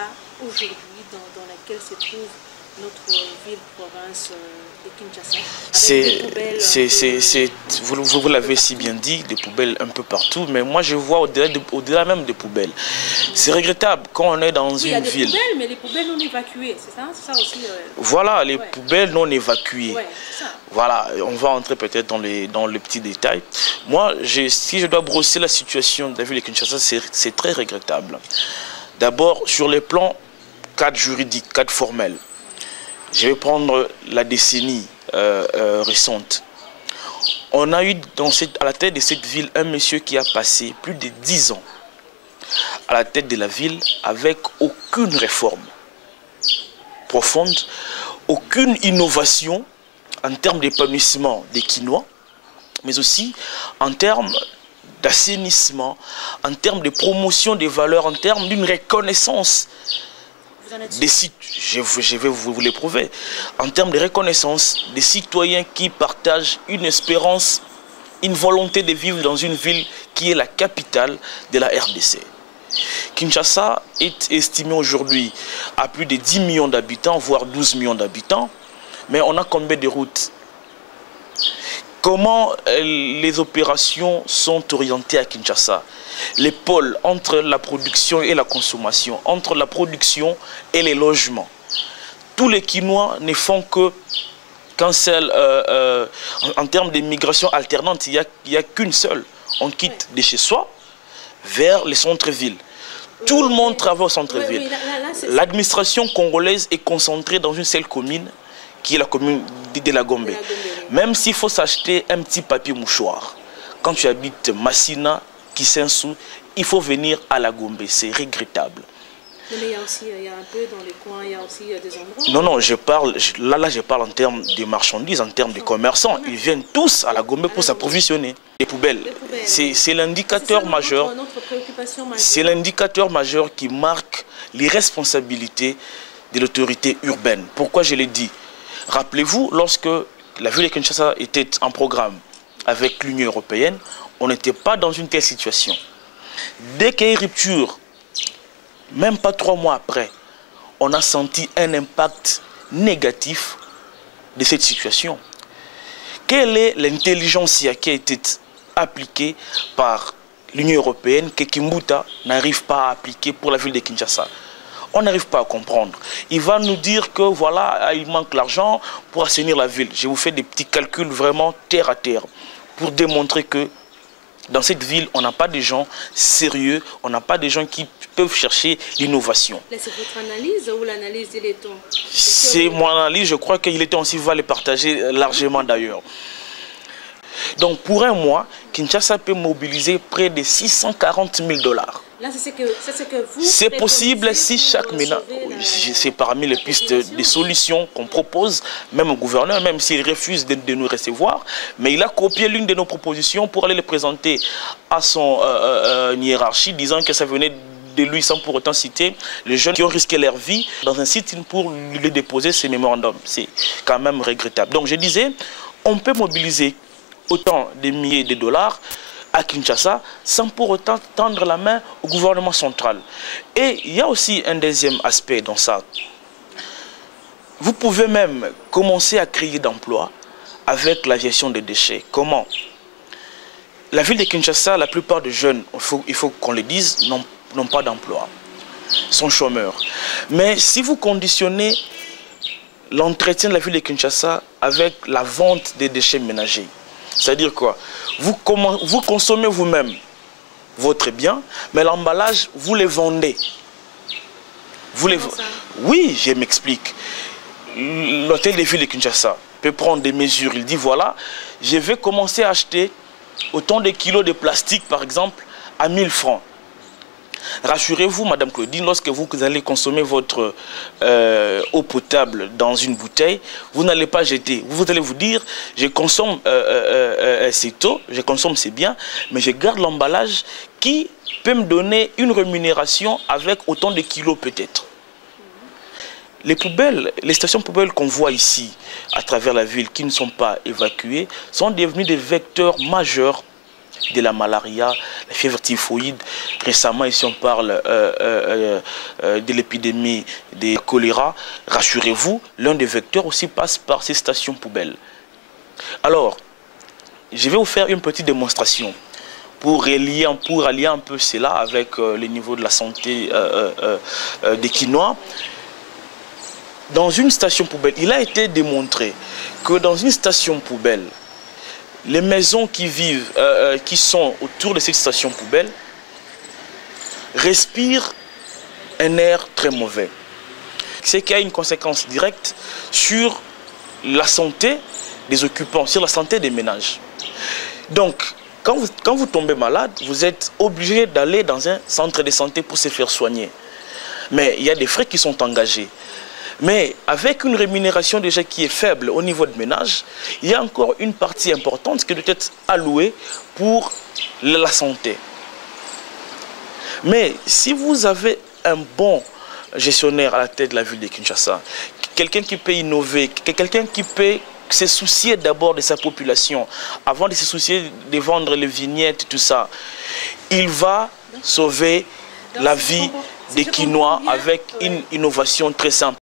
l'état aujourd'hui dans lequel se trouve notre ville-province de Kinshasa? Vous l'avez si bien dit, des poubelles un peu partout, mais moi je vois au-delà même des poubelles. C'est regrettable quand on est dans une ville. Il y a des poubelles, mais les poubelles non évacuées, c'est ça aussi. Voilà, les poubelles non évacuées. Ouais, c'est ça. Voilà, on va entrer peut-être dans les petits détails. Moi, si je dois brosser la situation de la ville de Kinshasa, c'est très regrettable. D'abord, sur les plans cadre juridique, cadre formel. Je vais prendre la décennie récente. On a eu à la tête de cette ville un monsieur qui a passé plus de 10 ans à la tête de la ville avec aucune réforme profonde, aucune innovation en termes d'épanouissement des Kinois, mais aussi en termes d'assainissement, en termes de promotion des valeurs, en termes d'une reconnaissance des sites, je vais vous l'éprouver, en termes de reconnaissance des citoyens qui partagent une espérance, une volonté de vivre dans une ville qui est la capitale de la RDC. Kinshasa est estimé aujourd'hui à plus de 10 millions d'habitants, voire 12 millions d'habitants, mais on a combien de routes? Comment les opérations sont orientées à Kinshasa? Les pôles entre la production et la consommation, entre la production et les logements. Tous les Kinois ne font que qu'un seul, en termes d'immigration alternante, il n'y a qu'une seule. On quitte de chez soi vers les centres-villes. Tout le monde travaille au centre-ville. L'administration congolaise est concentrée dans une seule commune, qui est la commune de la Gombe. Même s'il faut s'acheter un petit papier mouchoir, quand tu habites Massina, Kisensu, il faut venir à la Gombe. C'est regrettable. Mais il y a aussi, il y a un peu dans les coins, il y a aussi des endroits. Non, non, je parle en termes de marchandises, en termes de commerçants. Ils viennent tous à la Gombe pour s'approvisionner. Les poubelles, c'est l'indicateur majeur. C'est l'indicateur majeur qui marque les responsabilités de l'autorité urbaine. Pourquoi je l'ai dit? Rappelez-vous, lorsque la ville de Kinshasa était en programme avec l'Union européenne, on n'était pas dans une telle situation. Dès qu'il y a eu rupture, même pas 3 mois après, on a senti un impact négatif de cette situation. Quelle est l'intelligence qui a été appliquée par l'Union européenne que Kimbuta n'arrive pas à appliquer pour la ville de Kinshasa? On n'arrive pas à comprendre. Il va nous dire que voilà, il manque l'argent pour assainir la ville. Je vous fais des petits calculs vraiment terre à terre pour démontrer que dans cette ville, on n'a pas de gens sérieux, on n'a pas de gens qui peuvent chercher l'innovation. C'est votre analyse ou l'analyse de l'État? C'est mon analyse, je crois qu'il était aussi va les partager largement d'ailleurs. Donc pour un mois, Kinshasa peut mobiliser près de 640 000 $. Là, c'est ce que vous... C'est possible si chaque ménage... C'est parmi les pistes de solutions qu'on propose, même au gouverneur, même s'il refuse de nous recevoir. Mais il a copié l'une de nos propositions pour aller les présenter à son hiérarchie, disant que ça venait de lui sans pour autant citer les jeunes qui ont risqué leur vie dans un site pour lui déposer ces mémorandums. C'est quand même regrettable. Donc je disais, on peut mobiliser autant de milliers de dollars à Kinshasa sans pour autant tendre la main au gouvernement central. Et il y a aussi un deuxième aspect dans ça. Vous pouvez même commencer à créer d'emplois avec la gestion des déchets. Comment? La ville de Kinshasa, la plupart des jeunes, il faut qu'on le dise, n'ont pas d'emploi, sont chômeurs. Mais si vous conditionnez l'entretien de la ville de Kinshasa avec la vente des déchets ménagers, c'est-à-dire quoi? Vous consommez vous-même votre bien, mais l'emballage, vous les vendez. Oui, je m'explique. L'hôtel de ville de Kinshasa peut prendre des mesures. Il dit, voilà, je vais commencer à acheter autant de kilos de plastique, par exemple, à 1000 francs. Rassurez-vous, Madame Claudine, lorsque vous allez consommer votre eau potable dans une bouteille, vous n'allez pas jeter. Vous allez vous dire, je consomme cette eau, je consomme c'est bien, mais je garde l'emballage qui peut me donner une rémunération avec autant de kilos peut-être. Les poubelles, les stations poubelles qu'on voit ici, à travers la ville, qui ne sont pas évacuées, sont devenues des vecteurs majeurs de la malaria, la fièvre typhoïde. Récemment, ici, on parle de l'épidémie de choléra. Rassurez-vous, l'un des vecteurs aussi passe par ces stations poubelles. Alors, je vais vous faire une petite démonstration pour allier un peu cela avec le niveau de la santé des Quinois. Dans une station poubelle, il a été démontré que dans une station poubelle, les maisons qui sont autour de cette station poubelle respirent un air très mauvais. C'est qu'il y a une conséquence directe sur la santé des occupants, sur la santé des ménages. Donc, quand vous tombez malade, vous êtes obligé d'aller dans un centre de santé pour se faire soigner. Mais il y a des frais qui sont engagés. Mais avec une rémunération déjà qui est faible au niveau de ménage, il y a encore une partie importante qui doit être allouée pour la santé. Mais si vous avez un bon gestionnaire à la tête de la ville de Kinshasa, quelqu'un qui peut innover, quelqu'un qui peut se soucier d'abord de sa population, avant de se soucier de vendre les vignettes, tout ça, il va sauver la vie des Quinois avec une innovation très simple.